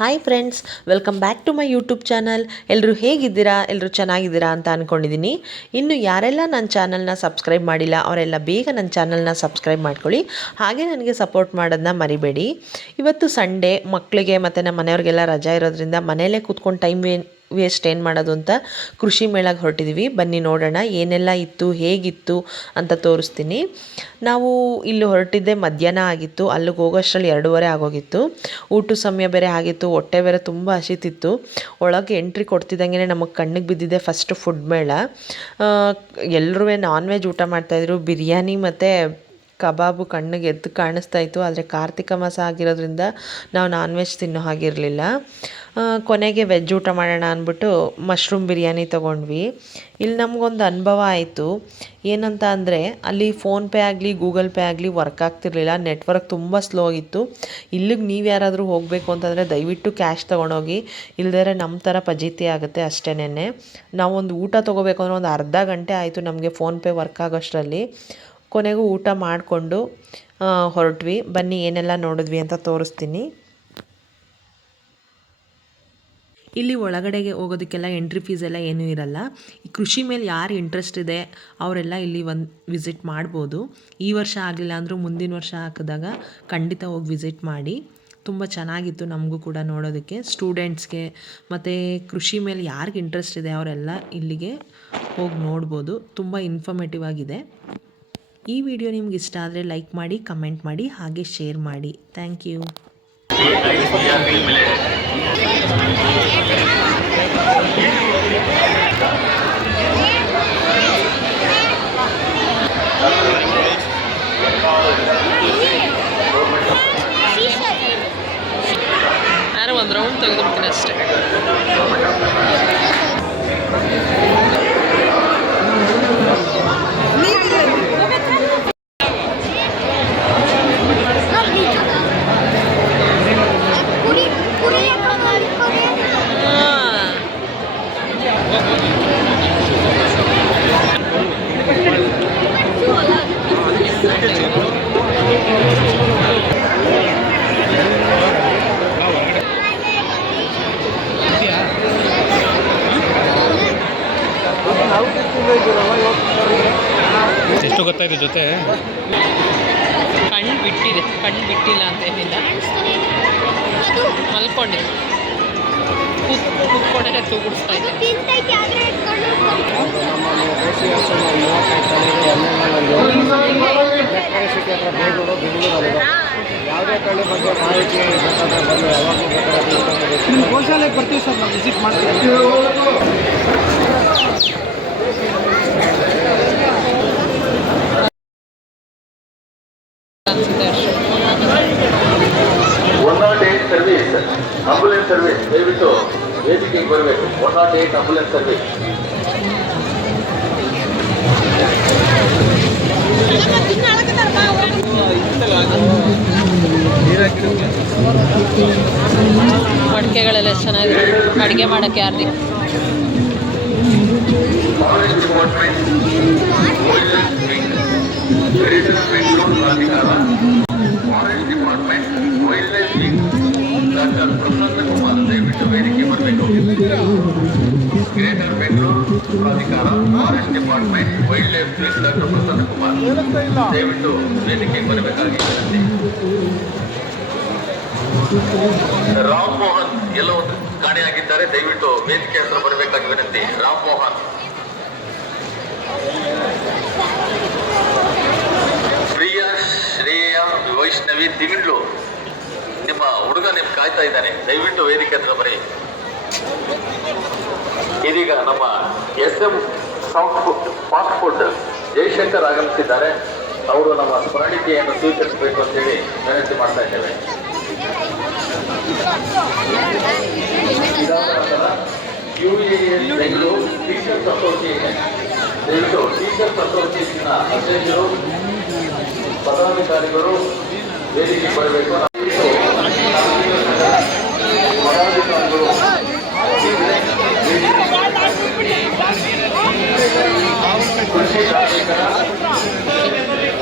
Hi friends welcome back to my YouTube channel ಎಲ್ಲರೂ ಹೇಗಿದ್ದೀರಾ? ಎಲ್ಲರೂ ಚೆನ್ನಾಗಿದ್ದೀರಾ ಅಂತ ಅಂದ್ಕೊಂಡಿದ್ದೀನಿ ಇನ್ನು ಯಾರೆಲ್ಲ ನನ್ನ ಚಾನಲ್ನ ಸಬ್ಸ್ಕ್ರೈಬ್ ಮಾಡಿಲ್ಲ, ಅವರೆಲ್ಲ ಬೇಗ ನನ್ನ ಚಾನಲ್ನ ಸಬ್ಸ್ಕ್ರೈಬ್ ಮಾಡ್ಕೊಳ್ಳಿ. ಹಾಗೆ ನನಗೆ ಸಪೋರ್ಟ್ ಮಾಡೋದನ್ನ ಮರಿಬೇಡಿ. ಇವತ್ತು ಸಂಡೇ ಮಕ್ಕಳಿಗೆ ಮತ್ತು ನಮ್ಮ ಮನೆಯವ್ರಿಗೆಲ್ಲ ರಜಾ ಇರೋದ್ರಿಂದ ಮನೆಯಲ್ಲೇ ಕೂತ್ಕೊಂಡು ಟೈಮ್ ವೇಸ್ಟ್ ಏನು ಮಾಡೋದು ಅಂತ ಕೃಷಿ ಮೇಳಕ್ಕೆ ಹೊರಟಿದ್ದೀವಿ ಬನ್ನಿ ನೋಡೋಣ, ಏನೆಲ್ಲ ಇತ್ತು, ಹೇಗಿತ್ತು ಅಂತ ತೋರಿಸ್ತೀನಿ. ನಾವು ಇಲ್ಲಿ ಹೊರಟಿದ್ದೆ ಮಧ್ಯಾಹ್ನ ಆಗಿತ್ತು, ಅಲ್ಲಿಗೆ ಹೋಗೋಷ್ಟರಲ್ಲಿ ಎರಡೂವರೆ ಆಗೋಗಿತ್ತು. ಊಟ ಸಮಯ ಬೇರೆ ಆಗಿತ್ತು, ಹೊಟ್ಟೆ ಬೇರೆ ತುಂಬ ಹಸಿತಿತ್ತು. ಒಳಗೆ ಎಂಟ್ರಿ ಕೊಡ್ತಿದ್ದಂಗೆ ನಮಗೆ ಕಣ್ಣಿಗೆ ಬಿದ್ದಿದೆ ಫಸ್ಟ್ ಫುಡ್ ಮೇಳ. ಎಲ್ಲರೂ ನಾನ್ ವೆಜ್ ಊಟ ಮಾಡ್ತಾಯಿದ್ರು ಬಿರಿಯಾನಿ ಮತ್ತು ಕಬಾಬು ಕಣ್ಣಿಗೆ ಎದ್ದು ಕಾಣಿಸ್ತಾ ಇತ್ತು. ಆದರೆ ಕಾರ್ತಿಕ ಮಾಸ ಆಗಿರೋದ್ರಿಂದ ನಾವು ನಾನ್ ವೆಜ್ ತಿನ್ನೋ ಹಾಗಿರಲಿಲ್ಲ ಕೊನೆಗೆ ವೆಜ್ ಊಟ ಮಾಡೋಣ ಅಂದ್ಬಿಟ್ಟು ಮಶ್ರೂಮ್ ಬಿರಿಯಾನಿ ತೊಗೊಂಡ್ವಿ. ಇಲ್ಲಿ ನಮಗೊಂದು ಅನುಭವ ಆಯಿತು. ಏನಂತ ಅಂದರೆ ಅಲ್ಲಿ ಫೋನ್ಪೇ ಆಗಲಿ ಗೂಗಲ್ ಪೇ ಆಗಲಿ ವರ್ಕ್ ಆಗ್ತಿರ್ಲಿಲ್ಲ. ನೆಟ್ವರ್ಕ್ ತುಂಬ ಸ್ಲೋ ಆಗಿತ್ತು. ಇಲ್ಲಿಗೆ ನೀವು ಯಾರಾದರೂ ಹೋಗಬೇಕು ಅಂತಂದರೆ ದಯವಿಟ್ಟು ಕ್ಯಾಶ್ ತೊಗೊಂಡೋಗಿ. ಇಲ್ಲದೇ ನಮ್ಮ ಥರ ಪಜೀತಿ ಆಗುತ್ತೆ ಅಷ್ಟೇನೆ ನಾವೊಂದು ಊಟ ತೊಗೋಬೇಕು ಅಂದರೆ ಒಂದು ಅರ್ಧ ಗಂಟೆ ಆಯಿತು ನಮಗೆ ಫೋನ್ಪೇ ವರ್ಕ್ ಆಗೋಷ್ಟರಲ್ಲಿ. ಕೊನೆಗೂ ಊಟ ಮಾಡಿಕೊಂಡು ಹೊರಟ್ವಿ. ಬನ್ನಿ, ಏನೆಲ್ಲ ನೋಡಿದ್ವಿ ಅಂತ ತೋರಿಸ್ತೀನಿ. ಇಲ್ಲಿ ಒಳಗಡೆಗೆ ಹೋಗೋದಕ್ಕೆಲ್ಲ ಎಂಟ್ರಿ ಫೀಸ್ ಎಲ್ಲ ಏನೂ ಇರಲ್ಲ. ಈ ಕೃಷಿ ಮೇಲೆ ಯಾರು ಇಂಟ್ರೆಸ್ಟ್ ಇದೆ, ಅವರೆಲ್ಲ ಇಲ್ಲಿ ಒಂದು ವಿಸಿಟ್ ಮಾಡ್ಬೋದು. ಈ ವರ್ಷ ಆಗಲಿಲ್ಲ ಅಂದರೂ ಮುಂದಿನ ವರ್ಷ ಹಾಕಿದಾಗ ಖಂಡಿತ ಹೋಗಿ ವಿಸಿಟ್ ಮಾಡಿ. ತುಂಬ ಚೆನ್ನಾಗಿತ್ತು ನಮಗೂ ಕೂಡ ನೋಡೋದಕ್ಕೆ. ಸ್ಟೂಡೆಂಟ್ಸ್ಗೆ ಮತ್ತು ಕೃಷಿ ಮೇಲೆ ಯಾರಿಗೆ ಇಂಟ್ರೆಸ್ಟ್ ಇದೆ, ಅವರೆಲ್ಲ ಇಲ್ಲಿಗೆ ಹೋಗಿ ನೋಡ್ಬೋದು. ತುಂಬ ಇನ್ಫಾರ್ಮೇಟಿವ್ ಆಗಿದೆ. ಈ ವಿಡಿಯೋ ನಿಮ್ಗೆ ಇಷ್ಟ ಆದರೆ ಲೈಕ್ ಮಾಡಿ ಕಮೆಂಟ್ ಮಾಡಿ, ಹಾಗೆ ಶೇರ್ ಮಾಡಿ. ಥ್ಯಾಂಕ್ ಯು ಒಂದು ರೌಂಡ್ ತೆಗೆದುಬಿಡ್ತೀನಿ ಅಷ್ಟೇ ಕುಡಿ ಕುಡಿ ಕುಡಿ ಎಷ್ಟು ಗೊತ್ತಾಯ್ತು ಜೊತೆ? ಕಣ್ಣು ಬಿಟ್ಟಿದೆ ಕಣ್ಣು ಬಿಟ್ಟಿಲ್ಲ ಅಂತ ಏನಿಲ್ಲ. ಮಲ್ಕೊಂಡಿದೆ ಯಾವುದೇ ತಳಿ ಬಗ್ಗೆ ಮಾಹಿತಿ ಬೇಕಾದ್ರೆ ಬಂದು ಯಾವಾಗಲೂ ಬೇಕಾದ್ರೆ ಗೋಶಾಲೆಗೆ ಬರ್ತೀವಿ ಸರ್ ನಾವು ವಿಸಿಟ್ ಮಾಡ್ತೀವಿ ಬರಬೇಕು one not eight ambulance service ಮಡಿಕೆಗಳೆಲ್ಲ ಎಷ್ಟು ಚೆನ್ನಾಗಿದೆ ಅಡುಗೆ ಮಾಡೋಕ್ಕೆ ಯಾರ್ದು ಫಾರೆಸ್ಟ್ ಡಿಪಾರ್ಟ್ಮೆಂಟ್ ವೇದಿಕೆ ಬರಬೇಕು. ಗ್ರೇಟರ್ ಬೆಂಗಳೂರು ಪ್ರಾಧಿಕಾರ, forest department wildlife wing doctor Prasanna Kumar. ದಯವಿಟ್ಟು ವೇದಿಕೆ ಬರಬೇಕಾಗಿ ರಾಮ್ ಮೋಹನ್ ಎಲ್ಲೋ ಕಾಣೆಯಾಗಿದ್ದಾರೆ. ದಯವಿಟ್ಟು ವೇದಿಕೆ ಹತ್ರ ಬರಬೇಕಾಗಿ ವಿನಂತಿ. ರಾಮ್ ಮೋಹನ್. ಪ್ರಿಯ ಶ್ರೇಯ ವೈಷ್ಣವಿ ತಿಂಗಳು ನಿಮ್ಮ ಹುಡುಗ ನಿಮ್ ಕಾಯ್ತಾ ಇದ್ದಾನೆ, ದಯವಿಟ್ಟು ವೇದಿಕೆ ಹತ್ರ ಬರೀ ಇದೀಗ ನಮ್ಮ S M soft food, fast food Jayashankar ಆಗಮಿಸಿದ್ದಾರೆ. ಅವರು ನಮ್ಮ ಸ್ಮರಣಿಕೆಯನ್ನು ಸ್ವೀಕರಿಸಬೇಕು ಅಂತ ಹೇಳಿ ವಿನಂತಿ ಮಾಡ್ತಾ ಇದ್ದೇವೆ. ಯು ಎ ಅಸೋಸಿಯೇಷನ್ ದಯವಿಟ್ಟು ಟೀಚರ್ಸ್ ಅಧ್ಯಕ್ಷರು, ಪದಾಧಿಕಾರಿಗಳು ವೇದಿಕೆ ಬರಬೇಕು. ಕೃಷಿ ಕಾರ್ಮಿಕರ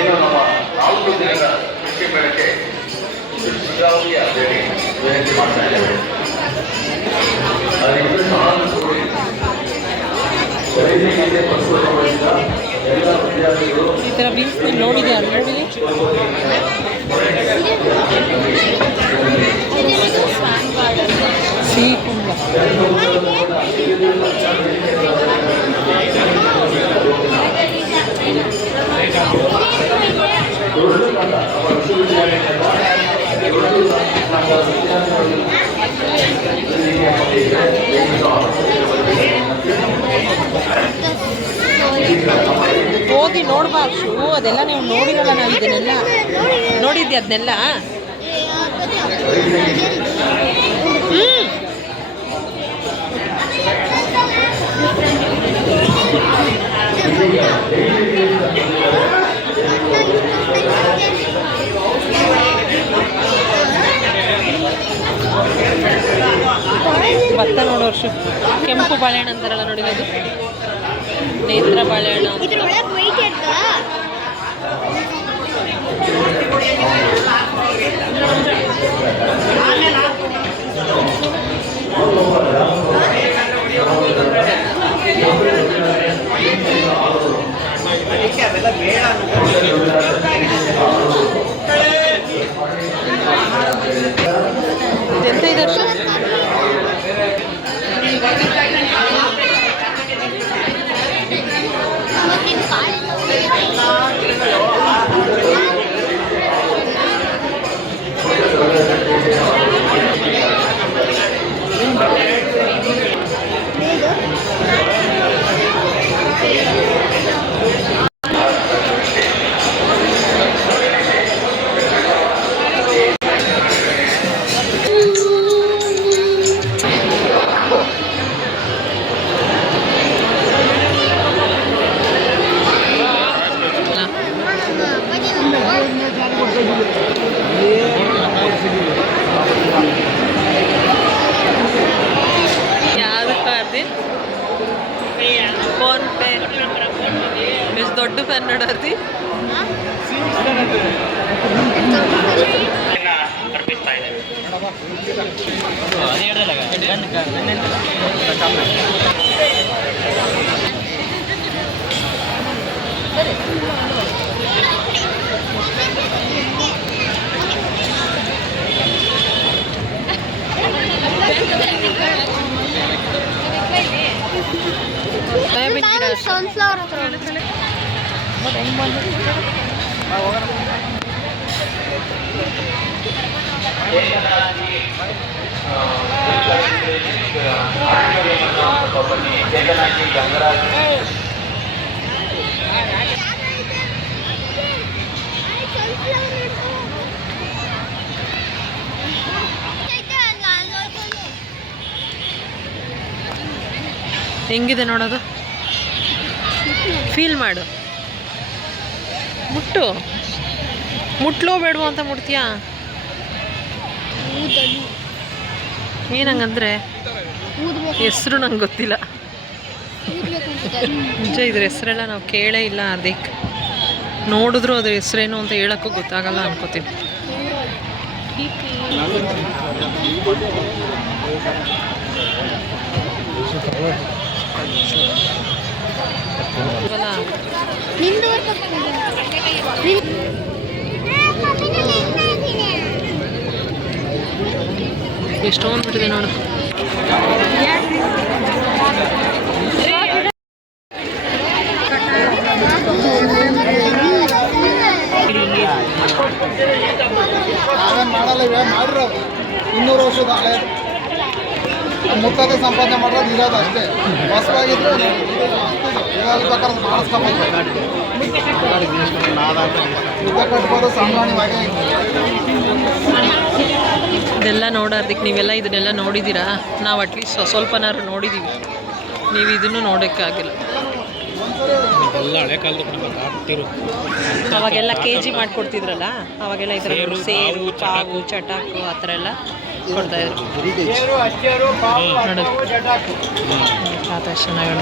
ಏನು ನಮ್ಮ ನಾಲ್ಕು ದಿನದ ಕೃಷಿ ಮೇಳಕ್ಕೆ ಶಿರಾವಳಿ ಅಂತೇಳಿ ವಿನಂತಿ ಮಾಡ್ತಾ ಇದ್ದೇವೆ ಅದಕ್ಕೆ ಸಾಲ ಕೊಡಿ ರೈತರಿಗೆ ಪಶು ಸಂಬಂಧಿಸಿದ ಎಲ್ಲ ವಿದ್ಯಾರ್ಥಿಗಳು ಈ ತರ ಬೀನ್ಸ್ ನೋಡಿದೆ ನೋಡಿದೆ ಓದಿ ನೋಡ್ಬಾರ್ದು ಅದೆಲ್ಲ ನೀವು ನೋಡಿರಲ್ಲ ನಾನು ಇದನ್ನೆಲ್ಲ. ನೋಡಿದ್ದೆ ಅದನ್ನೆಲ್ಲ? ಭತ್ತ ನೋಡೋ ವರ್ಷ ಕೆಂಪು ಬಾಳೆಹಣ್ಣು ಅಂತಾರಲ್ಲ ನೋಡಿರೋದು ನೇತ್ರ ಬಾಳೆಹಣ್ಣು ಫೋನ್ ಪೇ ಎಷ್ಟು ದೊಡ್ಡ ಫ್ಯಾನ್ ನೋಡತ್ತಿ ಸೋಯಾಬೀನ್ ಗಿಡ ಅಷ್ಟೇ. ಸನ್ಫ್ಲವರ್ ಹತ್ರ ಹೆಂಗಿದೆ ನೋಡೋದು? ಫೀಲ್ ಮಾಡು. ಮುಟ್ಟು. ಮುಟ್ಲೋ ಬೇಡವೋ ಅಂತ ಮುಟ್ತೀಯಾ? ಏನಂಗಂದ್ರೆ? ಹೆಸರು ನಂಗೆ ಗೊತ್ತಿಲ್ಲ. ನಿಜ ಇದ್ರ ಹೆಸರೆಲ್ಲ ನಾವು ಕೇಳೇ ಇಲ್ಲ ಅದಕ್ಕೆ ನೋಡಿದ್ರು ಅದ್ರ ಹೆಸರೇನು ಅಂತ ಹೇಳಕ್ಕೂ ಗೊತ್ತಾಗಲ್ಲ ಅನ್ಕೋತೀವಿ ನಿಂದು ಎಷ್ಟೊಂದು ಬಿಟ್ಟಿದೆ ನೋಡು ಮಾಡಲ್ಲ ಮಾಡಿರೋ ಇನ್ನೂರು ವರ್ಷದ ಹಳೆ ಮುತ್ತದ ಸಂಪಾದನೆ ಮಾಡೋದು ಇರೋದು ಅಷ್ಟೇ. ಹೊಸವಾಗಿದ್ರೆ ಇವಾಗ ಪ್ರಕಾರ ಮಾಡಿಸ್ಕೊಬೋದು ಕಟ್ಬೋದು ಸಾಮಾನ್ಯವಾಗಿ. ಇದೆಲ್ಲ ನೋಡೋದಕ್ಕೆ ನೀವೆಲ್ಲ ಇದನ್ನೆಲ್ಲ ನೋಡಿದ್ದೀರಾ? ನಾವು ಅಟ್ಲೀಸ್ಟ್ ಸ್ವಲ್ಪನಾದ್ರು ನೋಡಿದ್ದೀವಿ. ನೀವು ಇದನ್ನು ನೋಡೋಕ್ಕಾಗಿಲ್ಲ. ಎಲ್ಲ ಹಳೆ ಕಾಲದ ಅವಾಗೆಲ್ಲ ಕೆ ಜಿ ಮಾಡಿಕೊಡ್ತಿದ್ರಲ್ಲ? ಅವಾಗೆಲ್ಲ ಈ ಥರ ಸೇರು, ಪಾವು ಚಟಾಕು ಆ ಥರ ಎಲ್ಲ. ಕೊಡ್ತಾಯಿದ್ರು. ಇದ್ರು ಆತ ಚೆನ್ನಾಗಿ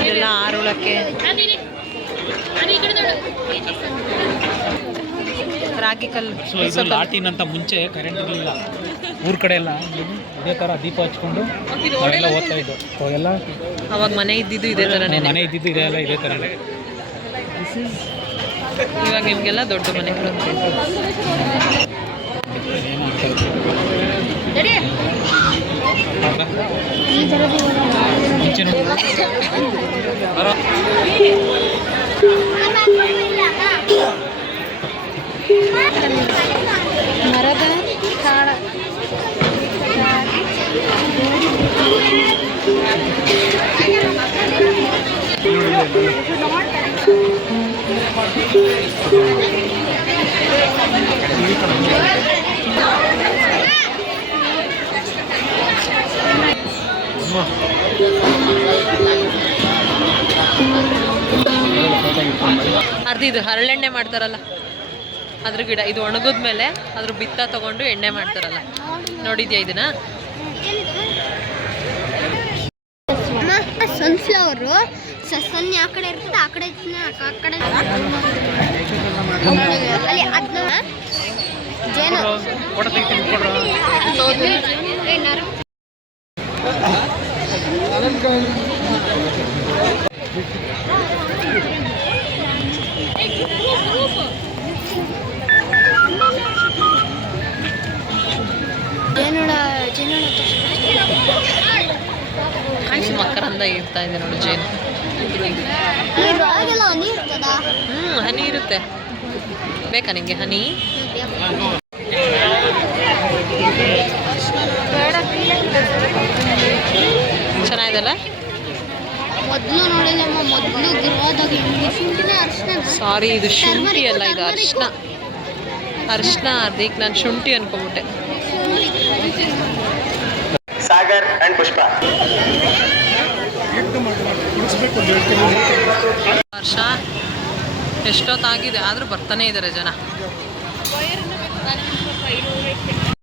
ಇದೆಲ್ಲ ಆರುಳಕ್ಕೆ. ರಾಗಿ ಕಲ್ಲು ಸೊ ಇದು ಲಾಟಿನಂತ ಮುಂಚೆ ಕರೆಂಟ್ ಇರಲಿಲ್ಲ ಊರ ಕಡೆ ಎಲ್ಲ ಇದೇ ಥರ ದೀಪ ಹಚ್ಕೊಂಡು ನಾವೆಲ್ಲ ಓದ್ತಾ ಇದ್ದು ಅವಾಗೆಲ್ಲ ಅವಾಗ ಮನೆ ಇದ್ದಿದ್ದು ಇದೇ ಥರನೇ ಮನೆ ಇದ್ದಿದ್ದು ಇದೆ ಎಲ್ಲ ಇದೇ ಥರನೇ ಇವಾಗ ನಿಮಗೆಲ್ಲ ದೊಡ್ಡ ಮನೆಗಳು. ನೋಡಿ ಮರದ ಕಾಡ. ಅರ್ಧ ಇದು ಹರಳೆಣ್ಣೆ ಮಾಡ್ತಾರಲ್ಲ, ಅದ್ರ ಗಿಡ, ಇದು ಒಣಗಿದ ಮೇಲೆ ಅದ್ರ ಬಿತ್ತ ತಗೊಂಡು ಎಣ್ಣೆ ಮಾಡ್ತಾರಲ್ಲ. ನೋಡಿದ್ಯಾ ಇದನ್ನ? ಸನ್ಫ್ಲವರು. ಸಸನ್ ಯಾವ ಕಡೆ ಇರ್ತದೆ ಆ ಕಡೆ ಆ ಕಡೆ ಅಲ್ಲಿ ಜೇನು. ಜೇನುಳ ಜೇನುಳ ಹಣ್ಣು ಮಕರಂದ ಇರ್ತಾ ಇದೆ ನೋಡಿ ಜೇನು. ಹ್ಮ್ ಹನಿ ಇರ್ತದ? ಹ್ಞೂ ಹನಿ ಇರುತ್ತೆ. ಬೇಕಾ ನಿಂಗೆ ಹನಿ? ಚೆನ್ನಾಗಿದೆಲ್ಲ ಮೊದಲು ನೋಡಿಲ್ಲಮ್ಮ ಮೊದಲು ಗೃಹದಾಗ ಹಿಂಗೆ ಶುಂಠಿನ ಅರ್ಶಿನ ಸಾರಿ ಇದು ಶುಂಠಿ ಅಲ್ಲ ಇದು ಅರ್ಶನ. ಅರ್ಶನ ಅದಕ್ಕೆ ನಾನು ಶುಂಠಿ ಅನ್ಕೊಂಬಿಟ್ಟೆ. ಸಾಗರ್ ಅಂಡ್ ಪುಷ್ಪ. ವರ್ಷ ಎಷ್ಟೊತ್ತಾಗಿದೆ ಆದರೂ ಬರ್ತಾನೆ ಇದ್ದಾರೆ ಜನ.